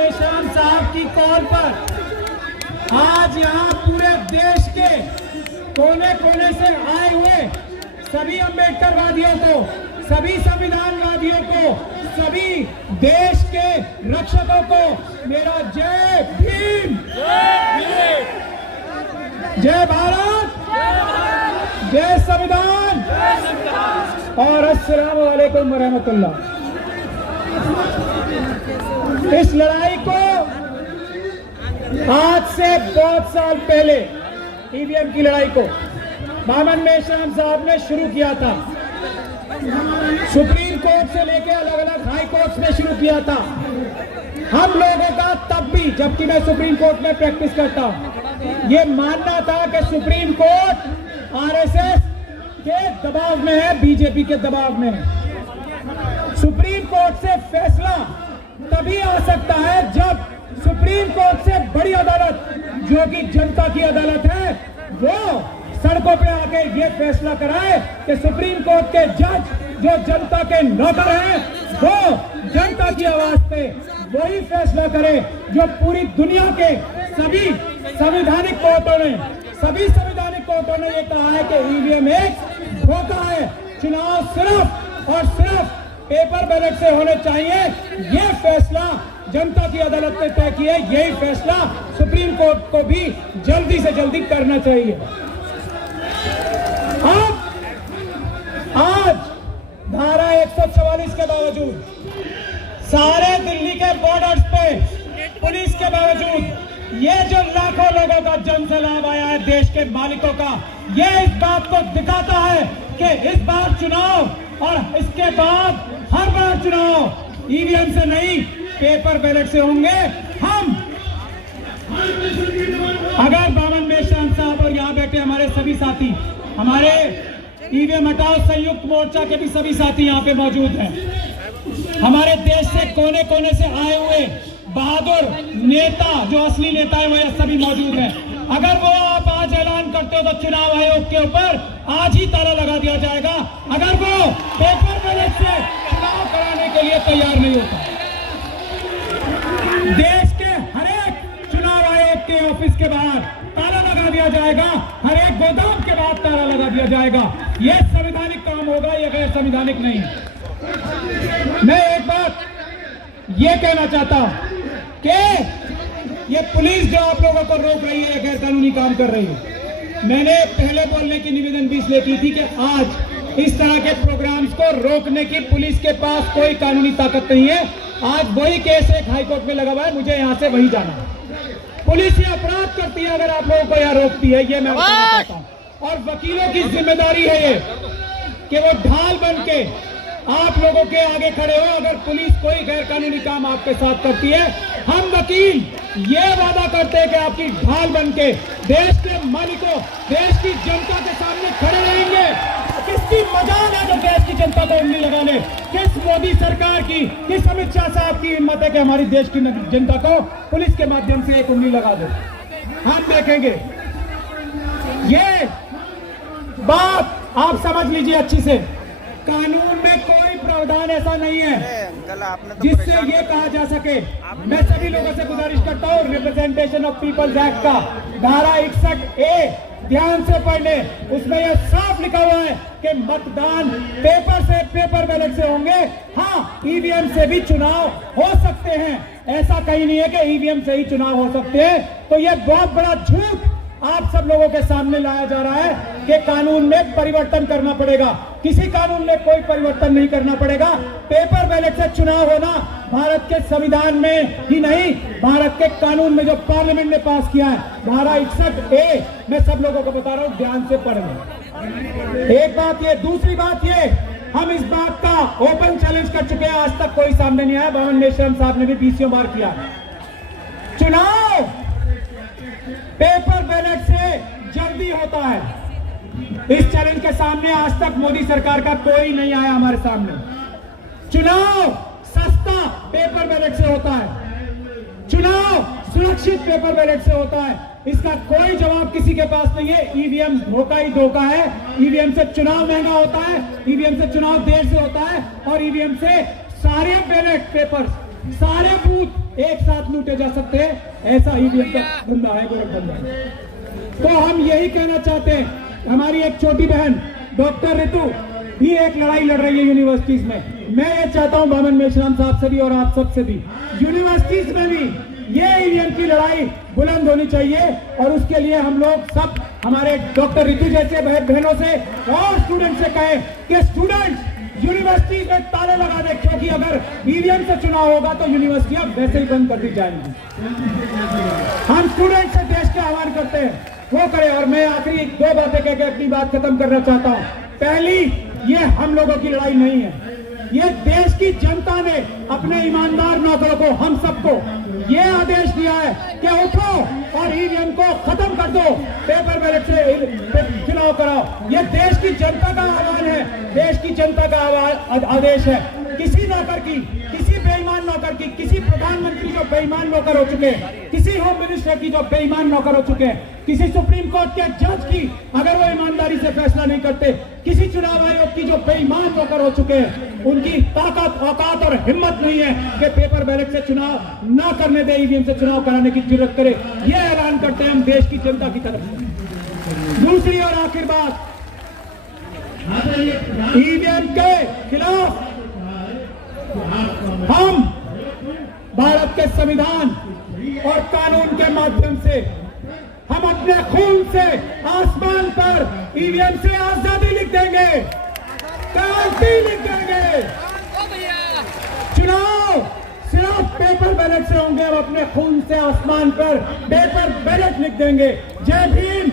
मेश्राम साहब की कॉल पर आज यहाँ पूरे देश के कोने कोने से आए हुए सभी अम्बेडकरवादियों को, सभी संविधानवादियों को, सभी देश के रक्षकों को मेरा जय भीम, जय भारत, जय संविधान और अस्सलाम वालेकुम वरहमतुल्लाह। इस लड़ाई को आज से बहुत साल पहले ईवीएम की लड़ाई को बामन मेश्राम साहब ने शुरू किया था। सुप्रीम कोर्ट से लेकर अलग अलग हाई कोर्ट में शुरू किया था। हम लोगों का तब भी, जबकि मैं सुप्रीम कोर्ट में प्रैक्टिस करता हूं, ये मानना था कि सुप्रीम कोर्ट आरएसएस के दबाव में है, बीजेपी के दबाव में है। सुप्रीम कोर्ट से फैसला तभी आ सकता है जब सुप्रीम कोर्ट से बड़ी अदालत, जो कि जनता की अदालत है, वो सड़कों पे आके ये फैसला कराए कि सुप्रीम कोर्ट के जज जो जनता के नौकर हैं, वो जनता की आवाज पे वही फैसला करे जो पूरी दुनिया के सभी संवैधानिक कोर्टों ने ये कहा है कि ईवीएम एक धोखा है, चुनाव सिर्फ और सिर्फ पेपर बैलेट से होने चाहिए। ये फैसला जनता की अदालत ने तय किया है, यही फैसला सुप्रीम कोर्ट को भी जल्दी से जल्दी करना चाहिए। अब आज धारा 144 के बावजूद, सारे दिल्ली के बॉर्डर्स पे पुलिस के बावजूद, ये जो लाखों लोगों का जन सैलाब आया है देश के मालिकों का, ये इस बात को दिखाता है कि इस बार चुनाव और इसके बाद हर बार चुनाव ईवीएम से नहीं, पेपर बैलेट से होंगे। हम अगर बामन मेश्राम साहब और यहाँ बैठे हमारे सभी साथी, हमारे ईवीएम हटाओ संयुक्त मोर्चा के भी सभी साथी यहाँ पे मौजूद हैं, हमारे देश से कोने कोने से आए हुए बहादुर नेता, जो असली नेता है, वो सभी मौजूद हैं। अगर वो आप आज ऐलान करते हो तो चुनाव आयोग के ऊपर आज ही ताला लगा दिया जाएगा, अगर वो पेपर बैलेट से चुनाव कराने के लिए तैयार नहीं होता। देश के हर एक चुनाव आयोग के ऑफिस के बाहर ताला लगा दिया जाएगा, हर एक गोदाम के बाद ताला लगा दिया जाएगा। यह संवैधानिक काम होगा, यह गैर संवैधानिक नहीं। मैं एक बात यह कहना चाहता हूं कि ये पुलिस जो आप लोगों को रोक रही है, गैर कानूनी काम कर रही है। मैंने पहले बोलने की निवेदन भी इसलिए की थी कि आज इस तरह के प्रोग्राम्स को रोकने की पुलिस के पास कोई कानूनी ताकत नहीं है। आज वही केस एक हाईकोर्ट में लगा हुआ है, मुझे यहां से वहीं जाना है। पुलिस ये अपराध करती है अगर आप लोगों को यहाँ रोकती है, ये मैं बताना चाहता हूँ। और वकीलों की जिम्मेदारी है ये कि वो ढाल बन के आप लोगों के आगे खड़े हो। अगर पुलिस कोई गैर कानूनी काम आपके साथ करती है, हम वकील ये वादा करते हैं कि आपकी ढाल बन के देश के मालिकों, देश की जनता के सामने खड़े रहेंगे। किसकी मजाल है जो देश की जनता को उंगली लगा ले? किस मोदी सरकार की, किस अमित शाह साहब की हिम्मत है कि हमारी देश की जनता को पुलिस के माध्यम से एक उंगली लगा दे? हम देखेंगे। ये बात आप समझ लीजिए अच्छी से, कानून में कोई प्रावधान ऐसा नहीं है जिससे ये कहा जा सके। मैं सभी लोगों से गुजारिश करता हूँ, रिप्रेजेंटेशन ऑफ पीपल्स एक्ट का धारा 61A ध्यान से पढ़ ले। उसमें यह साफ लिखा हुआ है कि मतदान पेपर बैलेट से होंगे। हाँ, ईवीएम से भी चुनाव हो सकते हैं, ऐसा कहीं नहीं है कि ईवीएम से ही चुनाव हो सकते हैं। तो यह बहुत बड़ा झूठ आप सब लोगों के सामने लाया जा रहा है कि कानून में परिवर्तन करना पड़ेगा। किसी कानून में कोई परिवर्तन नहीं करना पड़ेगा। पेपर बैलेट से चुनाव होना भारत के संविधान में ही नहीं, भारत के कानून में जो पार्लियामेंट ने पास किया है, धारा 61A, मैं सब लोगों को बता रहा हूं, ध्यान से पढ़ लें। एक बात ये, दूसरी बात ये, हम इस बात का ओपन चैलेंज कर चुके हैं, आज तक कोई सामने नहीं आया। बामन मेश्राम साहब ने भी 20 बार किया। चुनाव पेपर बैलेट से जल्दी होता है। इस चैलेंज के सामने आज तक मोदी सरकार का कोई नहीं आया हमारे सामने। चुनाव सस्ता पेपर बैलेट से होता है, चुनाव सुरक्षित पेपर बैलेट से होता है। इसका कोई जवाब किसी के पास नहीं है। ईवीएम धोखा ही धोखा है। ईवीएम से चुनाव महंगा होता है, ईवीएम से चुनाव देर से होता है, और ईवीएम से सारे बैलेट पेपर्स, सारे बूथ एक साथ लूटे जा सकते हैं, ऐसा ईवीएम का धंधा है गोरखधंधा। तो हम यही कहना चाहते हैं, हमारी एक छोटी बहन डॉक्टर ऋतु भी एक लड़ाई लड़ रही है यूनिवर्सिटीज में। मैं ये चाहता हूं बामन मेश्राम साहब से भी और आप सब से भी, यूनिवर्सिटीज में भी ये ईवीएम की लड़ाई बुलंद होनी चाहिए। और उसके लिए हम लोग सब हमारे डॉक्टर ऋतु जैसे बहनों से और स्टूडेंट से कहें कि स्टूडेंट्स यूनिवर्सिटी में ताले लगा दें, क्योंकि अगर ईवीएम से चुनाव होगा तो यूनिवर्सिटियां वैसे ही बंद कर दी जाएंगी। हम स्टूडेंट से देश के आह्वान करते हैं वो करें। और मैं आखिरी 2 बातें कहकर अपनी बात खत्म करना चाहता हूं। पहली, ये हम लोगों की लड़ाई नहीं है, ये देश की जनता ने अपने ईमानदार नौकरों को, हम सबको ये आदेश दिया है कि उठो और ईवीएम को खत्म कर दो, पेपर बैलेट से चुनाव कराओ। ये देश की जनता का आह्वान है, देश की जनता का आदेश है। किसी नौकर की, किसी बेईमान नौकर की, किसी प्रधानमंत्री जो बेईमान नौकर हो चुके हैं, किसी होम मिनिस्टर की जो बेईमान नौकर हो चुके हैं, किसी सुप्रीम कोर्ट के जज की अगर वो ईमानदारी से फैसला नहीं करते, किसी चुनाव आयोग की जो बेईमान नौकर हो चुके हैं, उनकी ताकत, औकात और हिम्मत नहीं है कि पेपर बैलेट से चुनाव ना करने दे, ईवीएम से चुनाव कराने की जरूरत करे। ये ऐलान करते हैं हम देश की जनता की तरफ से। दूसरी और आखिर बात, ईवीएम के खिलाफ हम भारत के संविधान और कानून के माध्यम से हम अपने खून से आसमान पर ईवीएम से आजादी लिख देंगे, क्रांति लिख देंगे। चुनाव सिर्फ पेपर बैलेट से होंगे, हम अपने खून से आसमान पर पेपर बैलेट लिख देंगे। जय भीम,